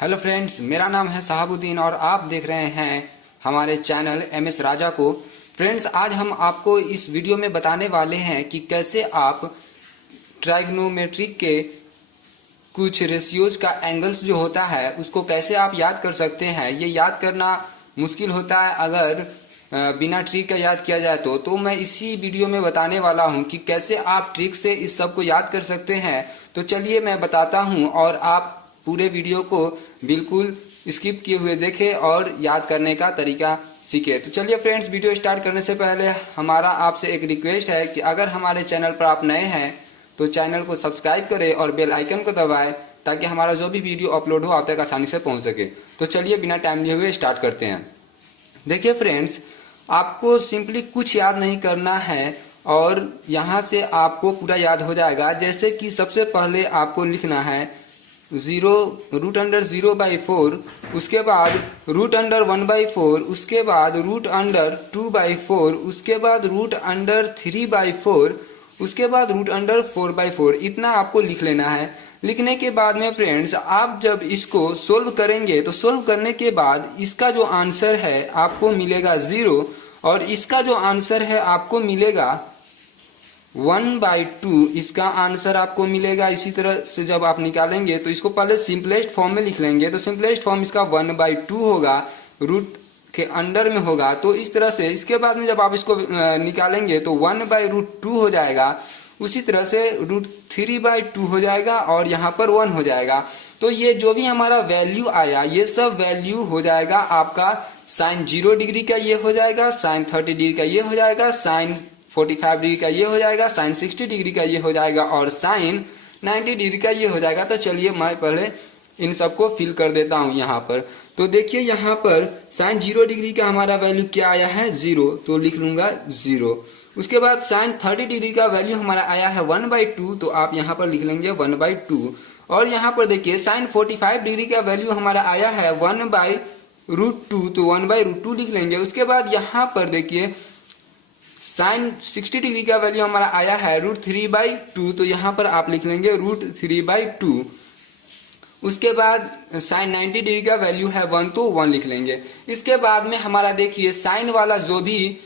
Hello friends, मेरा नाम है शहाबुद्दीन और आप देख रहे हैं हमारे चैनल MS राजा को। फ्रेंड्स, आज हम आपको इस वीडियो में बताने वाले हैं कि कैसे आप ट्राइग्नोमेट्रिक के कुछ रेशियोज का एंगल्स जो होता है उसको कैसे आप याद कर सकते हैं। ये याद करना मुश्किल होता है अगर बिना ट्रिक का याद किया जाए तो मैं इसी वीडियो में बताने वाला हूं कि कैसे आप ट्रिक से इस सब को याद कर सकते हैं। तो चलिए मैं बताता हूं और आप पूरे वीडियो को बिल्कुल स्किप किए हुए देखें और याद करने का तरीका सीखे। तो चलिए फ्रेंड्स, वीडियो स्टार्ट करने से पहले हमारा आपसे एक रिक्वेस्ट है कि अगर हमारे चैनल पर आप नए हैं तो चैनल को सब्सक्राइब करें और बेल आइकन को दबाएं ताकि हमारा जो भी वीडियो अपलोड हो आप तक आसानी से पहुंच सके। तो चलिए बिना टाइम लिए हुए स्टार्ट करते हैं। देखिए फ्रेंड्स, आपको सिंपली कुछ याद नहीं करना है और यहाँ से आपको पूरा याद हो जाएगा। जैसे कि सबसे पहले आपको लिखना है 0√0/4, उसके बाद √1/4, उसके बाद √2/4, उसके बाद √3/4, उसके बाद √4/4। इतना आपको लिख लेना है। लिखने के बाद में फ्रेंड्स, आप जब इसको सोल्व करेंगे तो सोल्व करने के बाद इसका जो आंसर है आपको मिलेगा 0 और इसका जो आंसर है आपको मिलेगा 1/2। इसका आंसर आपको मिलेगा। इसी तरह से जब आप निकालेंगे तो इसको पहले सिंपलेस्ट फॉर्म में लिख लेंगे। तो सिंपलेस्ट फॉर्म इसका 1/2 होगा, रूट के अंडर में होगा। तो इस तरह से इसके बाद में जब आप इसको निकालेंगे तो 1/√2 हो जाएगा। उसी तरह से √3/2 हो जाएगा और यहाँ पर 1 हो जाएगा। तो ये जो भी हमारा वैल्यू आया ये सब वैल्यू हो जाएगा आपका साइन 0 डिग्री का ये हो जाएगा, साइन 30 डिग्री का ये हो जाएगा, साइन 45 डिग्री का ये हो जाएगा, साइन 60 डिग्री का ये हो जाएगा और साइन 90 डिग्री का ये हो जाएगा। तो चलिए मैं पहले इन सबको फिल कर देता हूँ यहाँ पर। तो देखिए यहाँ पर साइन 0 डिग्री का हमारा वैल्यू क्या आया है 0, तो लिख लूंगा 0। उसके बाद साइन 30 डिग्री का वैल्यू हमारा आया है 1/2, तो आप यहाँ पर लिख लेंगे 1/2। और यहाँ पर देखिए साइन 45 डिग्री का वैल्यू हमारा आया है 1/√2, तो 1/√2 लिख लेंगे। उसके बाद यहाँ पर देखिए साइन 60 डिग्री का वैल्यू हमारा आया है √3/2, तो यहाँ पर आप लिख लेंगे √3/2। उसके बाद साइन 90 डिग्री का वैल्यू है 1, तो 1 लिख लेंगे। इसके बाद में हमारा देखिए साइन वाला जो भी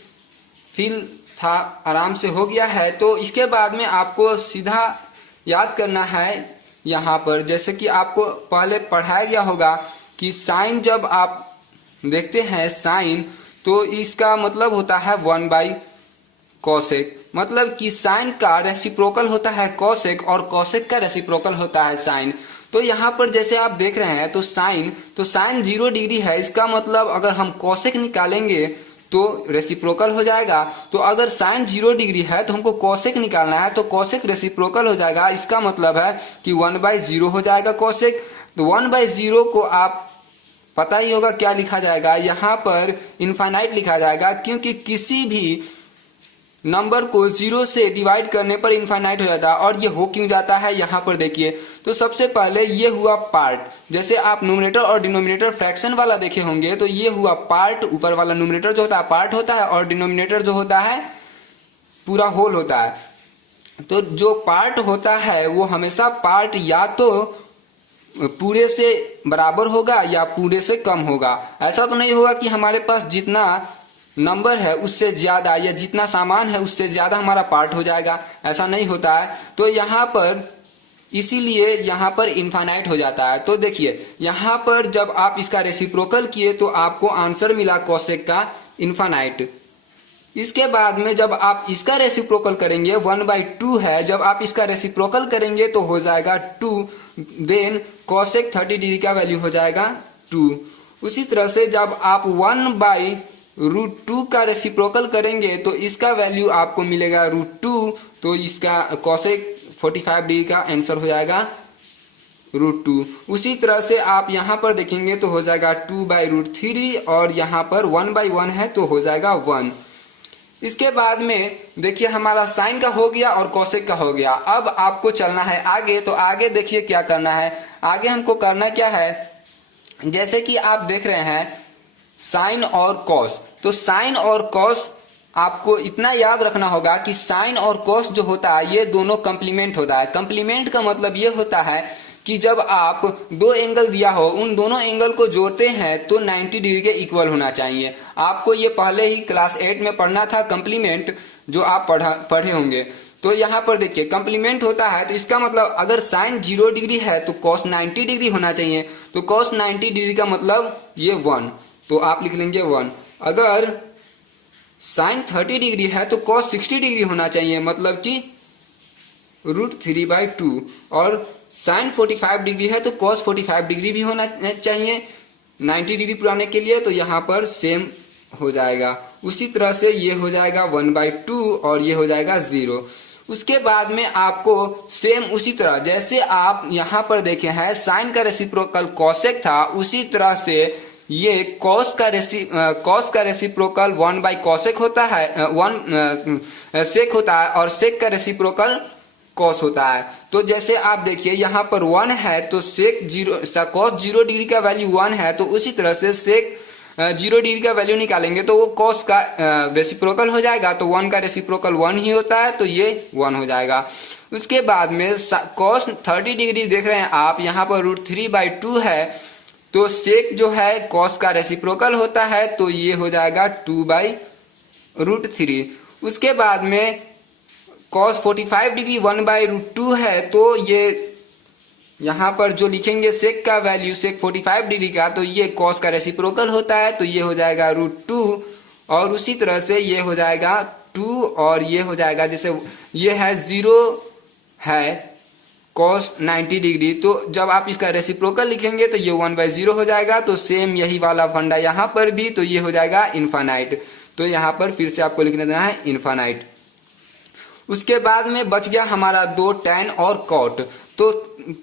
फिल था आराम से हो गया है। तो इसके बाद में आपको सीधा याद करना है यहाँ पर, जैसे कि आपको पहले पढ़ाया गया होगा कि साइन जब आप देखते हैं साइन तो इसका मतलब होता है 1/कोसेक। मतलब कि साइन का रेसिप्रोकल होता है कोसेक और कोसेक का रेसिप्रोकल होता है साइन। तो यहाँ पर जैसे आप देख रहे हैं तो साइन 0 डिग्री है। इसका मतलब अगर हम कोसेक निकालेंगे तो रेसिप्रोकल हो जाएगा। तो अगर साइन 0 डिग्री है तो हमको कोसेक निकालना है, तो कोसेक रेसिप्रोकल हो जाएगा। इसका मतलब है कि 1/0 हो जाएगा कोसेक। तो 1/0 को आप पता ही होगा क्या लिखा जाएगा, यहाँ पर इनफाइनाइट लिखा जाएगा, क्योंकि किसी भी नंबर को 0 से डिवाइड करने पर इनफाइनाइट हो जाता है। और ये हो क्यों जाता है यहाँ पर देखिए। तो सबसे पहले ये हुआ पार्ट, जैसे आप न्यूमरेटर और डिनोमिनेटर फ्रैक्शन वाला देखे होंगे तो ये हुआ पार्ट। ऊपर वाला न्यूमरेटर जो होता है पार्ट होता है और डिनोमिनेटर जो होता है पूरा होल होता है। तो जो पार्ट होता है वो हमेशा पार्ट या तो पूरे से बराबर होगा या पूरे से कम होगा। ऐसा तो नहीं होगा कि हमारे पास जितना नंबर है उससे ज्यादा या जितना सामान है उससे ज्यादा हमारा पार्ट हो जाएगा, ऐसा नहीं होता है। तो यहाँ पर इसीलिए यहाँ पर इनफाइनाइट हो जाता है। तो देखिए यहाँ पर जब आप इसका रेसिप्रोकल किए तो आपको आंसर मिला कोसेक का इनफाइनाइट। इसके बाद में जब आप इसका रेसिप्रोकल करेंगे 1/2 है, जब आप इसका रेसिप्रोकल करेंगे तो हो जाएगा 2, देन कोसेक 30 डिग्री का वैल्यू हो जाएगा 2। उसी तरह से जब आप 1/√2 का रेसिप्रोकल करेंगे तो इसका वैल्यू आपको मिलेगा √2, तो इसका कोसेक 45 डिग्री का आंसर हो जाएगा √2। उसी तरह से आप यहाँ पर देखेंगे तो हो जाएगा 2/√3 और यहाँ पर 1/1 है तो हो जाएगा 1। इसके बाद में देखिए हमारा साइन का हो गया और कोसेक का हो गया। अब आपको चलना है आगे। तो आगे देखिए क्या करना है। आगे हमको करना क्या है, जैसे कि आप देख रहे हैं साइन और कॉस। तो साइन और कॉस आपको इतना याद रखना होगा कि साइन और कॉस जो होता है ये दोनों कंप्लीमेंट होता है। कंप्लीमेंट का मतलब ये होता है कि जब आप दो एंगल दिया हो उन दोनों एंगल को जोड़ते हैं तो 90 डिग्री के इक्वल होना चाहिए। आपको ये पहले ही क्लास 8 में पढ़ना था, कंप्लीमेंट, जो आप पढ़े होंगे। तो यहाँ पर देखिए कंप्लीमेंट होता है तो इसका मतलब अगर साइन 0 डिग्री है तो कॉस 90 डिग्री होना चाहिए। तो कॉस 90 डिग्री का मतलब ये 1, तो आप लिख लेंगे 1। अगर साइन 30 डिग्री है तो कॉस 60 डिग्री होना चाहिए, मतलब कि √3/2। और साइन 45 डिग्री है तो कॉस 45 डिग्री भी होना चाहिए 90 डिग्री पुराने के लिए, तो यहाँ पर सेम हो जाएगा। उसी तरह से ये हो जाएगा 1/2 और ये हो जाएगा 0। उसके बाद में आपको सेम उसी तरह जैसे आप यहाँ पर देखे हैं साइन का रेसिप्रोकल कॉसेक था, उसी तरह से ये कॉस का रेसिप्रोकल 1/कॉसेक होता है, 1 सेक होता है, और सेक का रेसिप्रोकल कॉस होता है। तो जैसे आप देखिए यहाँ पर 1 है तो सेक 0 कॉस 0 डिग्री का वैल्यू 1 है, तो उसी तरह से सेक 0 डिग्री का वैल्यू निकालेंगे तो वो कॉस का रेसिप्रोकल हो जाएगा। तो 1 का रेसिप्रोकल 1 ही होता है, तो ये 1 हो जाएगा। उसके बाद में कॉस 30 डिग्री देख रहे हैं आप, यहाँ पर √3/2 है, तो सेक जो है कॉस का रेसिप्रोकल होता है, तो ये हो जाएगा 2/√3। उसके बाद में कॉस 45 डिग्री 1/√2 है, तो ये यहाँ पर जो लिखेंगे सेक का वैल्यू सेक 45 डिग्री का, तो ये कॉस का रेसिप्रोकल होता है, तो ये हो जाएगा √2। और उसी तरह से ये हो जाएगा 2 और ये हो जाएगा, जैसे ये है 0 है कॉस 90 डिग्री, तो जब आप इसका रेसिप्रोकल लिखेंगे तो ये 1/0 हो जाएगा। तो सेम यही वाला फंडा यहाँ पर भी, तो ये हो जाएगा इनफाइनाइट। तो यहाँ पर फिर से आपको लिखने देना है इनफाइनाइट। उसके बाद में बच गया हमारा 2 tan और cot। तो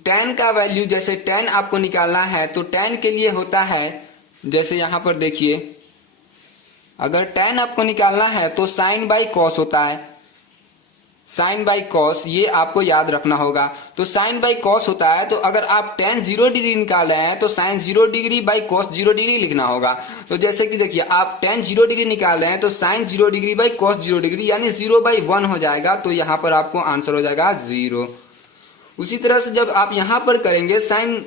tan का वैल्यू जैसे tan आपको निकालना है तो tan के लिए होता है, जैसे यहाँ पर देखिए अगर tan आपको निकालना है तो sin/cos होता है, sin/cos, ये आपको याद रखना होगा। तो sin/cos होता है, तो अगर आप tan 0 डिग्री निकाल रहे हैं तो sin 0 डिग्री/cos 0 डिग्री लिखना होगा। तो जैसे कि देखिए आप tan 0 डिग्री निकाल रहे हैं तो sin 0 डिग्री/cos 0 डिग्री यानी 0/1 हो जाएगा, तो यहाँ पर आपको आंसर हो जाएगा 0। उसी तरह से जब आप यहाँ पर करेंगे sin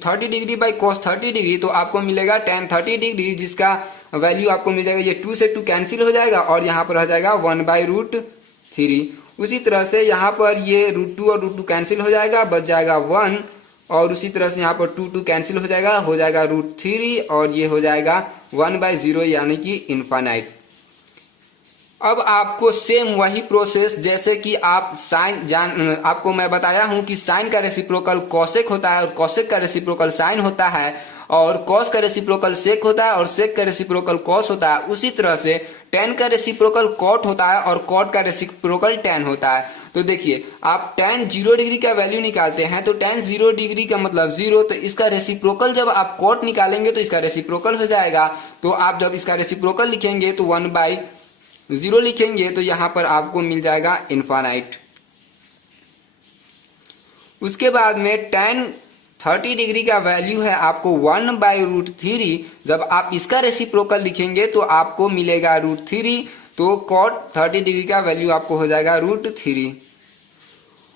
30 डिग्री/cos 30 डिग्री, तो आपको मिलेगा tan 30 डिग्री, जिसका वैल्यू आपको मिल जाएगा, ये 2 से 2 कैंसिल हो जाएगा और यहाँ पर हो जाएगा 1/√3। उसी तरह से यहाँ पर ये √2 और √2 कैंसिल हो जाएगा, बच जाएगा 1। और उसी तरह से यहाँ पर 2 कैंसिल हो जाएगा √3 और ये हो जाएगा 1/0 यानी कि इनफाइनाइट। अब आपको सेम वही प्रोसेस जैसे कि आप आपको मैं बताया हूं कि साइन का रेसिप्रोकल कॉसेक होता है और कॉसेक का रेसिप्रोकल साइन होता है, और कॉस का रेसिप्रोकल सेक होता है और सेक का रेसिप्रोकल कॉस होता है। उसी तरह से tan का रेसिप्रोकल कॉट होता है और कॉट का रेसिप्रोकल tan होता है। तो देखिए आप tan 0 डिग्री का वैल्यू निकालते हैं तो tan 0 डिग्री का मतलब 0, तो इसका रेसिप्रोकल जब आप कॉट निकालेंगे तो इसका रेसिप्रोकल हो जाएगा। तो आप जब इसका रेसिप्रोकल लिखेंगे तो 1/0 लिखेंगे, तो यहाँ पर आपको मिल जाएगा इनफाइनाइट। उसके बाद में tan 30 डिग्री का वैल्यू है आपको 1/√3। जब आप इसका रेसिप्रोकल लिखेंगे तो आपको मिलेगा √3, तो cot 30 डिग्री का वैल्यू आपको हो जाएगा √3।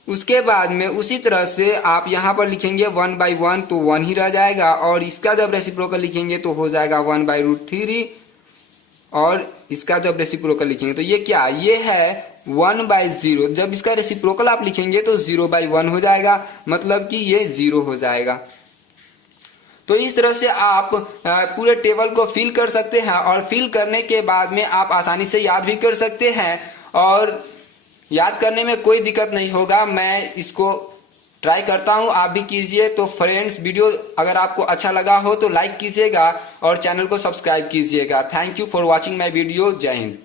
उसके बाद में उसी तरह से आप यहाँ पर लिखेंगे 1/1, तो 1 ही रह जाएगा, और इसका जब रेसिप्रोकल लिखेंगे तो हो जाएगा 1/√3, और इसका जब रेसिप्रोकल लिखेंगे तो ये क्या, ये है 1/0। जब इसका रेसिप्रोकल आप लिखेंगे तो 0/1 हो जाएगा, मतलब कि ये 0 हो जाएगा। तो इस तरह से आप पूरे टेबल को फिल कर सकते हैं, और फिल करने के बाद में आप आसानी से याद भी कर सकते हैं, और याद करने में कोई दिक्कत नहीं होगा। मैं इसको ट्राई करता हूं, आप भी कीजिए। तो फ्रेंड्स, वीडियो अगर आपको अच्छा लगा हो तो लाइक कीजिएगा और चैनल को सब्सक्राइब कीजिएगा। Thank you for watching my video. जय हिंद।